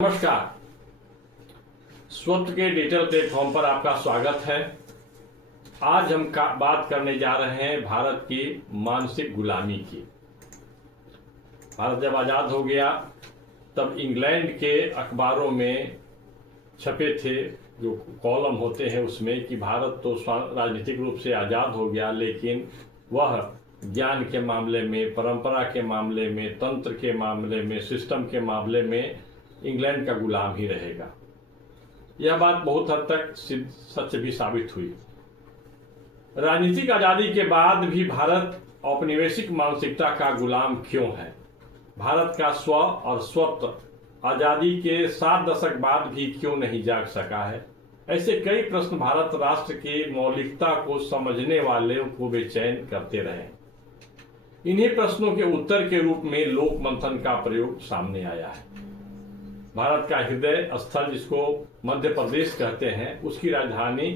नमस्कार। स्वत्व के डिजिटल प्लेटफॉर्म पर आपका स्वागत है। आज हम बात करने जा रहे हैं भारत की मानसिक गुलामी की। भारत जब आज़ाद हो गया तब इंग्लैंड के अखबारों में छपे थे जो कॉलम होते हैं उसमें कि भारत तो राजनीतिक रूप से आज़ाद हो गया, लेकिन वह ज्ञान के मामले में, परंपरा के मामले में, तंत्र के मामले में, सिस्टम के मामले में इंग्लैंड का गुलाम ही रहेगा। यह बात बहुत हद तक सच भी साबित हुई। राजनीतिक आज़ादी के बाद भी भारत औपनिवेशिक मानसिकता का गुलाम क्यों है? भारत का स्व और स्वत्व आज़ादी के 7 दशक बाद भी क्यों नहीं जाग सका है? ऐसे कई प्रश्न भारत राष्ट्र की मौलिकता को समझने वाले को बेचैन करते रहे। इन्हीं प्रश्नों के उत्तर के रूप में लोक मंथन का प्रयोग सामने आया है। भारत का हृदय स्थल, जिसको मध्य प्रदेश कहते हैं, उसकी राजधानी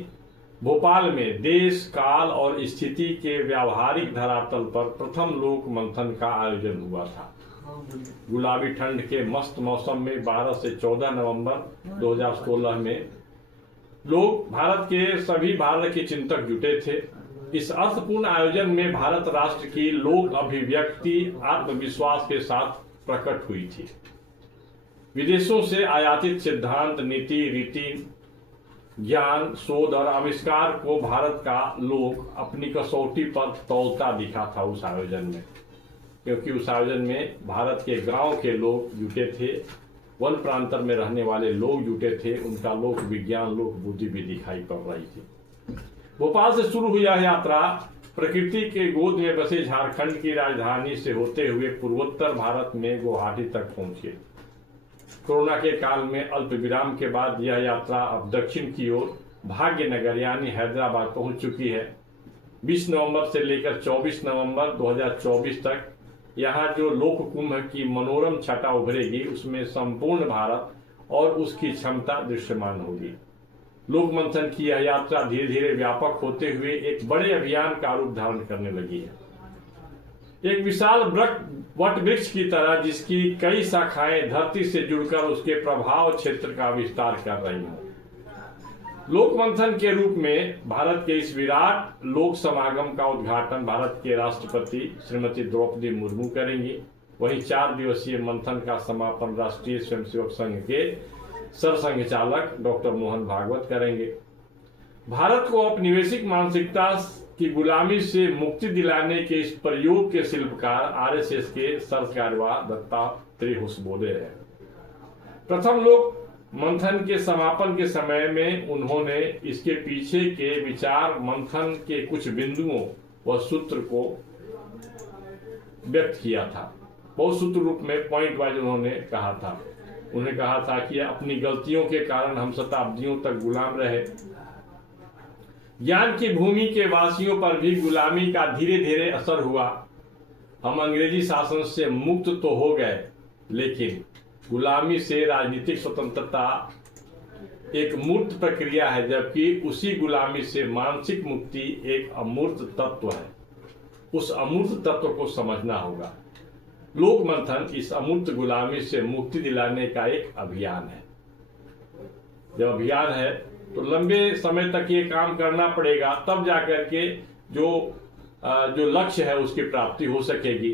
भोपाल में देश, काल और स्थिति के व्यावहारिक धरातल पर प्रथम लोक मंथन का आयोजन हुआ था। गुलाबी ठंड के मस्त मौसम में 12 से 14 नवंबर 2016 में लोग भारत के सभी भारत के चिंतक जुटे थे। इस अर्थपूर्ण आयोजन में भारत राष्ट्र की लोक अभिव्यक्ति आत्मविश्वास के साथ प्रकट हुई थी। विदेशों से आयातित सिद्धांत, नीति, रीति, ज्ञान, शोध और आविष्कार को भारत का लोग अपनी कसौटी पर तौलता दिखा था उस आयोजन में, क्योंकि उस आयोजन में भारत के गांव के लोग जुटे थे, वन प्रांतर में रहने वाले लोग जुटे थे। उनका लोक विज्ञान, लोक बुद्धि भी दिखाई पड़ रही थी। भोपाल से शुरू हुई यह यात्रा प्रकृति के गोद में बसे झारखंड की राजधानी से होते हुए पूर्वोत्तर भारत में गुवाहाटी तक पहुंची। कोरोना के काल में अल्प विराम के बाद यह यात्रा अब दक्षिण की ओर भाग्यनगर यानी हैदराबाद पहुंच चुकी है। 20 नवंबर से लेकर 24 नवंबर 2024 तक यहाँ जो लोक कुंभ की मनोरम छटा उभरेगी, उसमें संपूर्ण भारत और उसकी क्षमता दृश्यमान होगी। लोक मंथन की यह यात्रा धीरे धीरे व्यापक होते हुए एक बड़े अभियान का रूप धारण करने लगी है। एक विशाल वट वृक्ष की तरह, जिसकी कई शाखाएं धरती से जुड़कर उसके प्रभाव क्षेत्र का विस्तार कर रही हैं। लोक मंथन के रूप में भारत के इस विराट लोक समागम का उद्घाटन भारत के राष्ट्रपति श्रीमती द्रौपदी मुर्मू करेंगी। वहीं 4 दिवसीय मंथन का समापन राष्ट्रीय स्वयंसेवक संघ के सरसंघचालक डॉक्टर मोहन भागवत करेंगे। भारत को औपनिवेशिक मानसिकता की गुलामी से मुक्ति दिलाने के इस प्रयोग के शिल्पकार आरएसएस के सरकार्यवाह दत्तात्रेय होसबोले हैं। प्रथम लोक मंथन के समापन के समय में उन्होंने इसके पीछे के विचार मंथन के कुछ बिंदुओं व सूत्र को व्यक्त किया था। बहुत सूत्र रूप में पॉइंट वाइज उन्होंने कहा था। उन्हें कहा था कि अपनी गलतियों के कारण हम शताब्दियों तक गुलाम रहे। ज्ञान की भूमि के वासियों पर भी गुलामी का धीरे धीरे असर हुआ। हम अंग्रेजी शासन से मुक्त तो हो गए, लेकिन गुलामी से राजनीतिक स्वतंत्रता एक मूर्त प्रक्रिया है, जबकि उसी गुलामी से मानसिक मुक्ति एक अमूर्त तत्व है। उस अमूर्त तत्व को समझना होगा। लोक मंथन इस अमूर्त गुलामी से मुक्ति दिलाने का एक अभियान है। जब अभियान है तो लंबे समय तक ये काम करना पड़ेगा, तब जाकर के जो लक्ष्य है उसकी प्राप्ति हो सकेगी।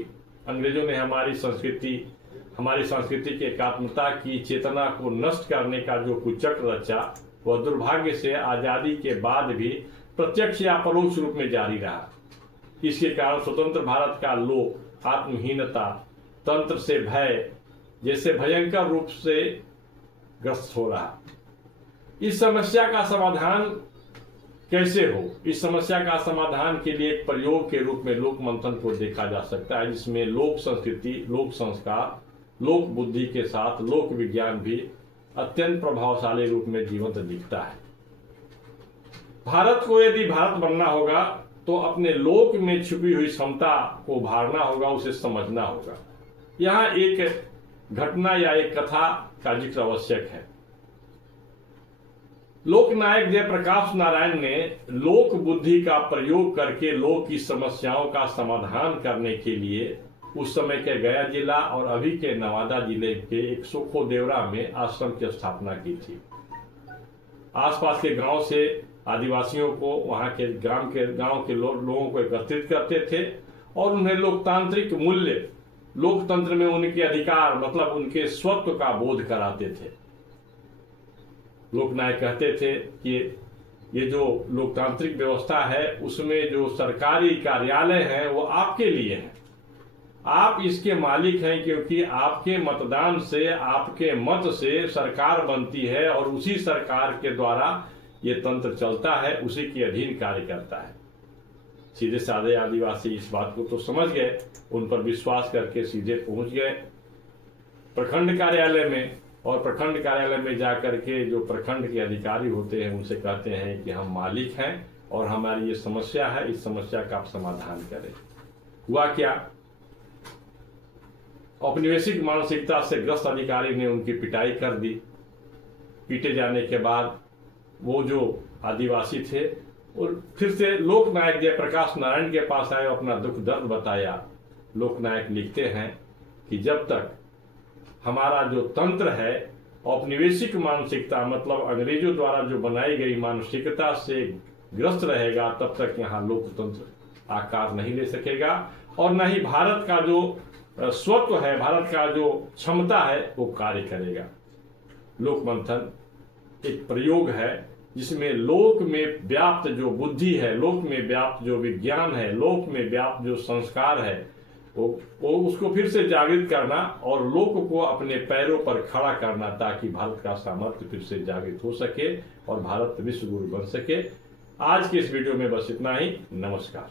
अंग्रेजों ने हमारी संस्कृति के एकात्मता की चेतना को नष्ट करने का जो कुचक्र रचा, वह दुर्भाग्य से आजादी के बाद भी प्रत्यक्ष या परोक्ष रूप में जारी रहा। इसके कारण स्वतंत्र भारत का लोक आत्महीनता, तंत्र से भय जैसे भयंकर रूप से ग्रस्त हो रहा। इस समस्या का समाधान कैसे हो? इस समस्या का समाधान के लिए एक प्रयोग के रूप में लोक मंथन को देखा जा सकता है, जिसमें लोक संस्कृति, लोक संस्कार, लोक बुद्धि के साथ लोक विज्ञान भी अत्यंत प्रभावशाली रूप में जीवंत दिखता है। भारत को यदि भारत बनना होगा तो अपने लोक में छुपी हुई क्षमता को उभारना होगा, उसे समझना होगा। यहाँ एक घटना या एक कथा का जिक्र आवश्यक है। लोकनायक जयप्रकाश नारायण ने लोक बुद्धि का प्रयोग करके लोक की समस्याओं का समाधान करने के लिए उस समय के गया जिला और अभी के नवादा जिले के एक सुखोदेवरा में आश्रम की स्थापना की थी। आसपास के गांव से आदिवासियों को, वहां के गांव के लोगों को एकत्रित करते थे और उन्हें लोकतांत्रिक मूल्य, लोकतंत्र में उनके अधिकार मतलब उनके स्वत्व का बोध कराते थे। लोकनायक कहते थे कि ये जो लोकतांत्रिक व्यवस्था है उसमें जो सरकारी कार्यालय हैं वो आपके लिए हैं, आप इसके मालिक हैं, क्योंकि आपके मतदान से, आपके मत से सरकार बनती है और उसी सरकार के द्वारा ये तंत्र चलता है, उसी के अधीन कार्य करता है। सीधे साधे आदिवासी इस बात को तो समझ गए, उन पर विश्वास करके सीधे पहुंच गए प्रखंड कार्यालय में, और प्रखंड कार्यालय में जाकर के जो प्रखंड के अधिकारी होते हैं उनसे कहते हैं कि हम मालिक हैं और हमारी ये समस्या है, इस समस्या का आप समाधान करें। हुआ क्या, औपनिवेशिक मानसिकता से ग्रस्त अधिकारी ने उनकी पिटाई कर दी। पीटे जाने के बाद वो जो आदिवासी थे और फिर से लोकनायक जयप्रकाश नारायण के पास आए, अपना दुख दर्द बताया। लोकनायक लिखते हैं कि जब तक हमारा जो तंत्र है औपनिवेशिक मानसिकता मतलब अंग्रेजों द्वारा जो बनाई गई मानसिकता से ग्रस्त रहेगा, तब तक यहाँ लोकतंत्र आकार नहीं ले सकेगा और न ही भारत का जो स्वत्व है, भारत का जो क्षमता है वो कार्य करेगा। लोक मंथन एक प्रयोग है जिसमें लोक में व्याप्त जो बुद्धि है, लोक में व्याप्त जो विज्ञान है, लोक में व्याप्त जो संस्कार है, वो उसको फिर से जागृत करना और लोक को अपने पैरों पर खड़ा करना, ताकि भारत का सामर्थ्य फिर से जागृत हो सके और भारत विश्व गुरु बन सके। आज के इस वीडियो में बस इतना ही। नमस्कार।